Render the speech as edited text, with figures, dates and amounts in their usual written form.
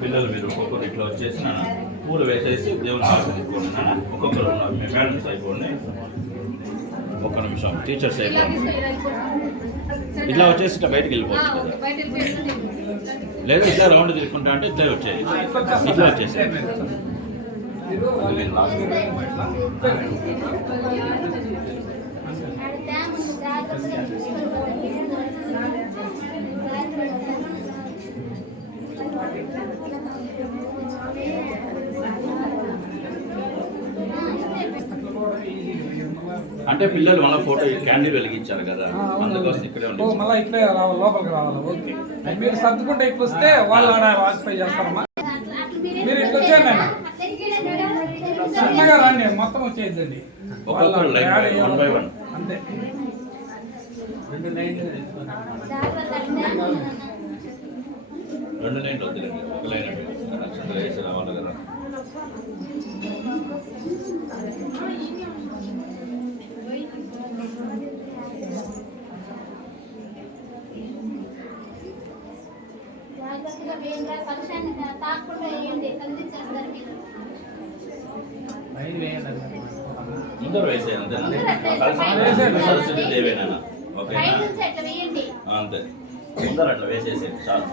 పిల్లలు మీరు ఒక్కొక్కరు ఇట్లా వచ్చేసి పూలు వేసేసి దేవుని ఆశీర్వదించుకోండి. ఒక్కొక్కరు మేడమ్స్ అయిపోండి. ఒక్క నిమిషం టీచర్స్ అయిపోండి. ఇట్లా వచ్చేసి ఇట్లా బయటకు వెళ్ళిపోవచ్చు కదా, లేదా ఇట్లా రౌండ్ తిరుగుకుంటా అంటే ఇట్లా వచ్చేది, ఇట్లా వచ్చేసి అంటే పిల్లలు మళ్ళీ ఫోటో క్యాండిల్ వెలిగించారు కదా, అందుకోసం ఇక్కడే ఉండి మళ్ళీ ఇక్కడే రావాలి, లోపలికి రావాలి. ఓకే, మీరు సర్దుకుంటే ఇట్లా వస్తే వాళ్ళు ఆక్యుపై చేస్తారమ్మా. మీరు ఇట్లా వచ్చేయండి, చిన్నగా రండి, మొత్తం వచ్చేద్దండి అంతే. రెండు లైన్లు వద్దులేండి, ఒక లైన్ నక్షత్రం వేసి రావాలి కదా. ముందర వేసేయండి అంతేనా, సరస్వతి దేవేనా? ఓకేనా, అంతే ముందర అట్లా వేసేసేయండి చాలు.